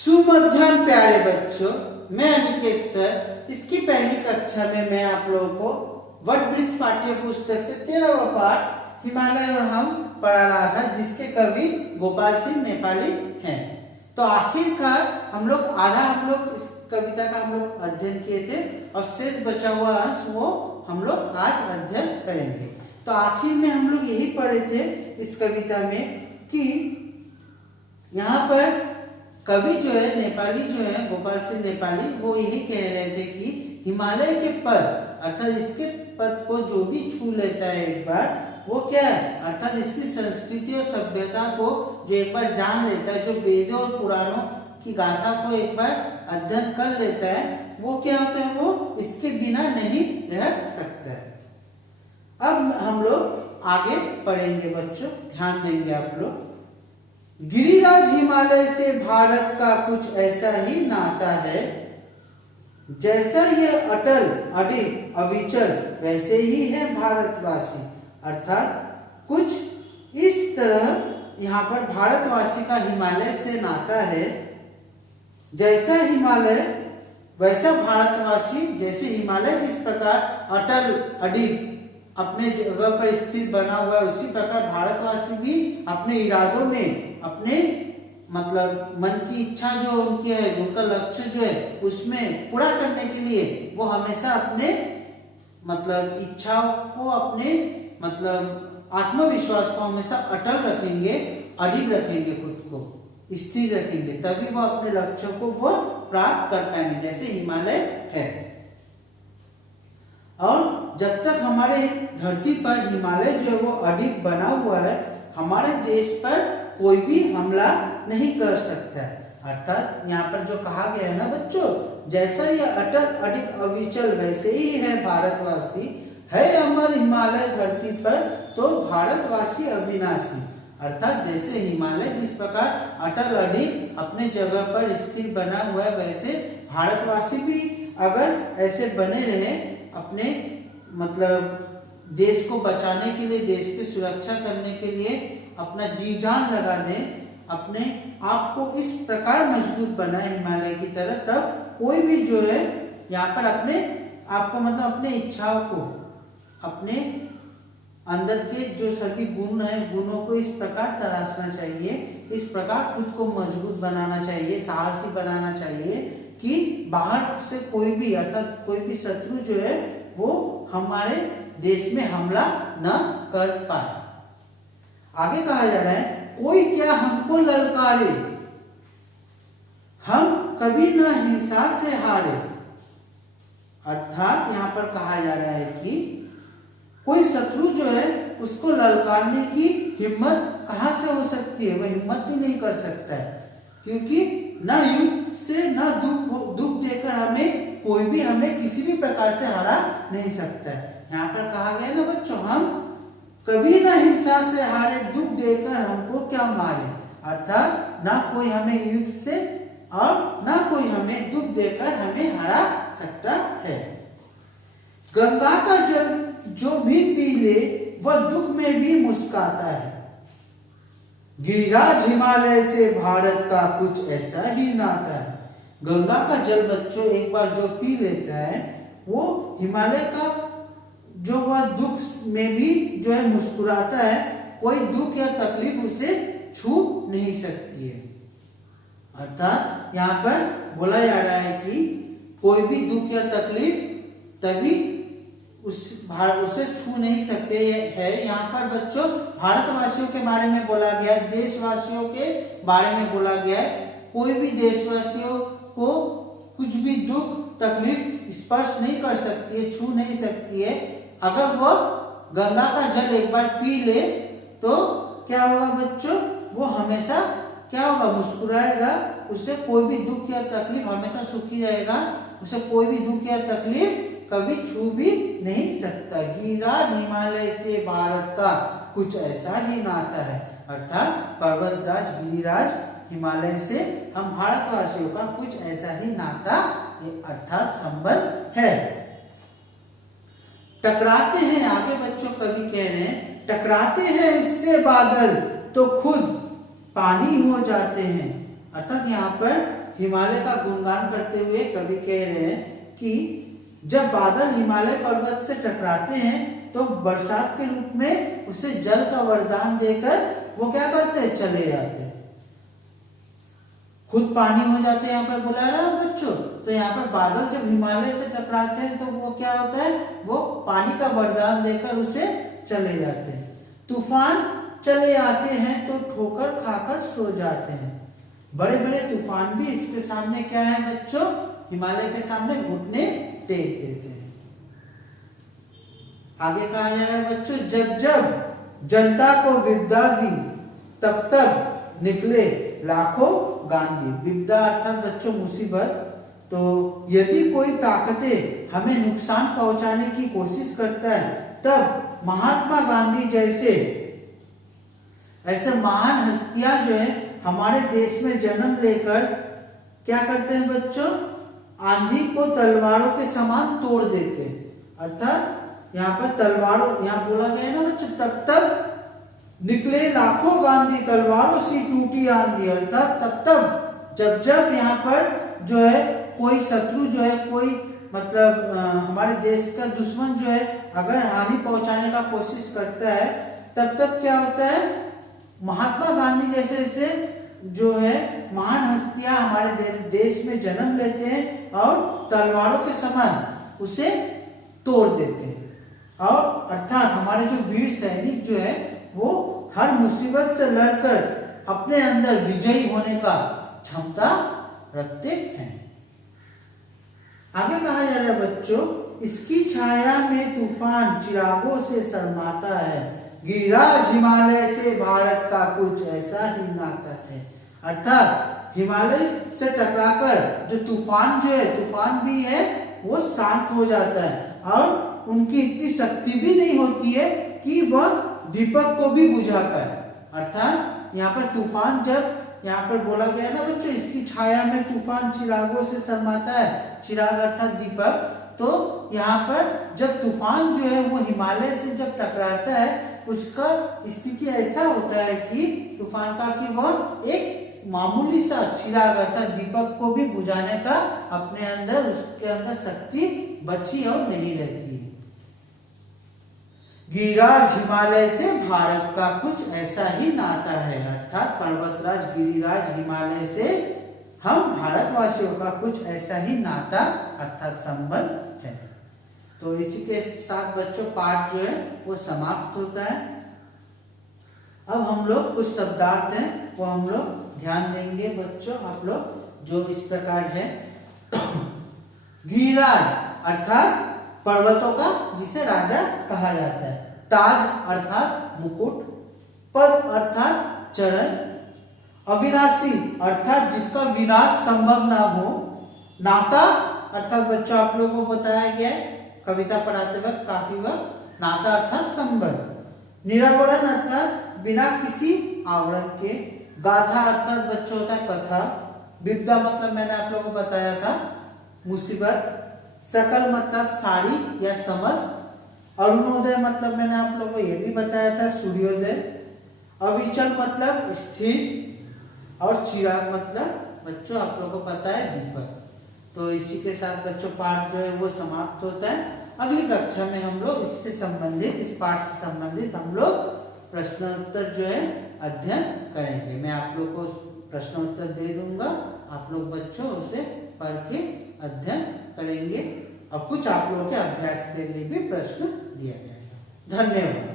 सुमध्याह्न प्यारे बच्चों, मैं अनिकेत सर। इसकी पहली कक्षा में मैं आप लोगों को वटवृक्ष पाठ्य पुस्तक से 13वां पाठ हिमालय और हम पढ़ा रहा था, जिसके कवि गोपाल सिंह नेपाली हैं। तो आखिरकार हम लोग इस कविता का हम लोग अध्ययन किए थे और शेष बचा हुआ अंश वो हम लोग आज अध्ययन करेंगे। तो आखिर में हम लोग यही पढ़े थे इस कविता में कि यहाँ पर कवि जो है नेपाली जो है गोपाल सिंह नेपाली, वो यही कह रहे थे कि हिमालय के पद अर्थात इसके पद को जो भी छू लेता है एक बार, वो क्या है अर्थात इसकी संस्कृति और सभ्यता को जो एक बार जान लेता है, जो वेदों और पुराणों की गाथा को एक बार अध्ययन कर लेता है, वो क्या होता है, वो इसके बिना नहीं रह सकता है। अब हम लोग आगे पढ़ेंगे बच्चों, ध्यान देंगे आप लोग। गिरिराज हिमालय से भारत का कुछ ऐसा ही नाता है, जैसा यह अटल अडिग अविचल वैसे ही है भारतवासी। अर्थात कुछ इस तरह यहाँ पर भारतवासी का हिमालय से नाता है, जैसा हिमालय वैसा भारतवासी, जैसे हिमालय जिस प्रकार अटल अडिग अपने जगह पर स्थिर बना हुआ है, उसी प्रकार भारतवासी भी अपने इरादों में, अपने मतलब मन की इच्छा जो उनकी है, उनका लक्ष्य जो है, उसमें पूरा करने के लिए वो हमेशा अपने मतलब इच्छाओं को, अपने मतलब आत्मविश्वास को हमेशा अटल रखेंगे, अडिग रखेंगे, खुद को स्थिर रखेंगे, तभी वो अपने लक्ष्य को वो प्राप्त कर पाएंगे, जैसे हिमालय है। और जब तक हमारे धरती पर हिमालय जो है वो अडिग बना हुआ है, हमारे देश पर कोई भी हमला नहीं कर सकता है। अर्थात यहाँ पर जो कहा गया है ना बच्चों, जैसा ये अटल अडिग अविचल वैसे ही है भारतवासी, है अमर हिमालय धरती पर तो भारतवासी अविनाशी। अर्थात जैसे हिमालय जिस प्रकार अटल अडिग अपने जगह पर स्थिर बना हुआ है, वैसे भारतवासी भी अगर ऐसे बने रहे, अपने मतलब देश को बचाने के लिए, देश की सुरक्षा करने के लिए अपना जी जान लगा दें, अपने आप को इस प्रकार मजबूत बनाए हिमालय की तरह, तब कोई भी जो है यहाँ पर अपने आप को मतलब अपने इच्छाओं को, अपने अंदर के जो सभी गुण हैं, गुणों को इस प्रकार तराशना चाहिए, इस प्रकार खुद को मजबूत बनाना चाहिए, साहसी बनाना चाहिए कि बाहर से कोई भी अर्थात कोई भी शत्रु जो है वो हमारे देश में हमला न कर पाए। आगे कहा जा रहा है, कोई क्या हमको ललकारे, हम कभी न हिंसा से हारे। अर्थात यहाँ पर कहा जा रहा है कि कोई शत्रु जो है उसको ललकारने की हिम्मत कहाँ से हो सकती है, वह हिम्मत ही नहीं कर सकता है, क्योंकि न युद्ध से न दुख देकर हमें कोई भी हमें किसी भी प्रकार से हरा नहीं सकता है। यहाँ पर कहा गया ना बच्चों, हम कभी ना हिंसा से हारे, दुख देकर हमको क्या मारे। अर्थात ना कोई हमें युद्ध से और ना कोई हमें दुख देकर हमें हरा सकता है। गंगा का जल जो भी पी ले वह दुख में भी मुस्कुराता है, गिरिराज हिमालय से भारत का कुछ ऐसा ही नाता है। गंगा का जल बच्चों एक बार जो पी लेता है, वो हिमालय का जो वह दुख में भी जो है मुस्कुराता है, कोई दुख या तकलीफ उसे छू नहीं सकती है। अर्थात यहाँ पर बोला जा रहा है कि कोई भी दुख या तकलीफ तभी उसे छू नहीं सकते है। यहाँ पर बच्चों भारतवासियों के बारे में बोला गया है, देशवासियों के बारे में बोला गया है। कोई भी देशवासियों को कुछ भी दुख तकलीफ स्पर्श नहीं कर सकती है, छू नहीं सकती है। अगर वो गंगा का जल एक बार पी ले तो क्या होगा बच्चों, वो हमेशा क्या होगा, मुस्कुराएगा, उसे कोई भी दुख या तकलीफ, हमेशा सुखी रहेगा, उसे कोई भी दुख या तकलीफ कभी छू भी नहीं सकता। गिरिराज हिमालय से भारत का कुछ ऐसा ही नाता है। अर्थात पर्वतराज गिरिराज हिमालय से हम भारतवासियों का कुछ ऐसा ही नाता अर्थात संबंध है। टकराते हैं, आगे बच्चों कवि कह रहे हैं, टकराते हैं इससे बादल तो खुद पानी हो जाते हैं। अर्थात यहाँ पर हिमालय का गुणगान करते हुए कवि कह रहे हैं कि जब बादल हिमालय पर्वत से टकराते हैं तो बरसात के रूप में उसे जल का वरदान देकर वो क्या करते हैं, चले जाते हैं, खुद पानी हो जाते हैं। यहाँ पर बोला रहा है बच्चों, तो यहाँ पर बादल जब हिमालय से टकराते हैं तो वो क्या होता है, वो पानी का वरदान देकर उसे चले जाते हैं। तूफान चले आते हैं तो ठोकर खाकर सो जाते हैं। बड़े बड़े तूफान भी इसके सामने क्या है बच्चों, हिमालय के सामने घुटने टेक देते हैं। आगे कहा जा रहा है बच्चों, जब जब जनता को विपदा दी तब तब निकले लाखों गांधी। विपदा अर्थात बच्चों मुसीबत। तो यदि कोई ताकतें हमें नुकसान पहुंचाने की कोशिश करता है तब महात्मा गांधी जैसे ऐसे महान हस्तियां जो है हमारे देश में जन्म लेकर क्या करते हैं बच्चों, आंधी को तलवारों के समान तोड़ देते हैं। अर्थात यहाँ पर तलवारों, यहाँ बोला गया है ना बच्चों, तब तब निकले लाखों गांधी तलवारों सी टूटी आंधी। अर्थात तब तब जब जब यहाँ पर जो है कोई शत्रु जो है, कोई मतलब हमारे देश का दुश्मन जो है अगर हानि पहुंचाने का कोशिश करता है तब तक क्या होता है, महात्मा गांधी जैसे ऐसे जो है महान हस्तियां हमारे देश में जन्म लेते हैं और तलवारों के समान उसे तोड़ देते हैं। और अर्थात हमारे जो वीर सैनिक जो है वो हर मुसीबत से लड़कर अपने अंदर विजयी होने का क्षमता रखते हैं। आगे कहा जा रहा है बच्चों, इसकी छाया में तूफान चिरागों से शर्माता है, गिरिराज हिमालय से भारत का कुछ ऐसा ही नाता है। अर्थात हिमालय से टकराकर जो तूफान जो है, तूफान भी है वो शांत हो जाता है और उनकी इतनी शक्ति भी नहीं होती है कि वह दीपक को भी बुझा पाए। अर्थात यहाँ पर तूफान, जब यहाँ पर बोला गया ना बच्चों, इसकी छाया में तूफान चिरागों से शर्माता है, चिराग अर्थात दीपक। तो यहाँ पर जब तूफान जो है वो हिमालय से जब टकराता है उसका स्थिति ऐसा होता है कि तूफान का कि वह एक मामूली सा चिराग अर्थात दीपक को भी बुझाने का अपने अंदर, उसके अंदर शक्ति बची और नहीं रहती है। गिरिराज हिमालय से भारत का कुछ ऐसा ही नाता है। अर्थात पर्वतराज गिरिराज हिमालय से हम भारतवासियों का कुछ ऐसा ही नाता अर्थात संबंध है। तो इसी के साथ बच्चों पाठ जो है वो समाप्त होता है। अब हम लोग कुछ शब्दार्थ हैं वो हम लोग ध्यान देंगे बच्चों। आप लोग जो इस प्रकार है, गिरिराज अर्थात पर्वतों का जिसे राजा कहा जाता है, ताज अर्थात मुकुट, पद अर्थात चरण, अविनाशी अर्थात जिसका विनाश संभव ना हो, नाता अर्थात बच्चों आप लोगों को बताया गया है कविता पढ़ाते वक्त काफी वक्त, नाता अर्थात संबंध, निरावरण अर्थात बिना किसी आवरण के, गाथा अर्थात बच्चों होता है कथा, विपदा मतलब मैंने आप लोगों को बताया था मुसीबत, सकल मतलब सारी या समझ, अरुणोदय मतलब मैंने आप लोगों को ये भी बताया था सूर्योदय, अविचल मतलब स्थिर, और चिराग मतलब बच्चों आप लोगों को पता है दीपक। तो इसी के साथ बच्चों पाठ जो है वो समाप्त होता है। अगली कक्षा में हम लोग इससे संबंधित, इस पाठ से संबंधित हम लोग प्रश्नोत्तर जो है अध्ययन करेंगे। मैं आप लोग को प्रश्नोत्तर दे दूंगा, आप लोग बच्चों उसे पढ़ के अध्ययन करेंगे और कुछ आप लोगों के अभ्यास के लिए भी प्रश्न दिया जाएगा। धन्यवाद।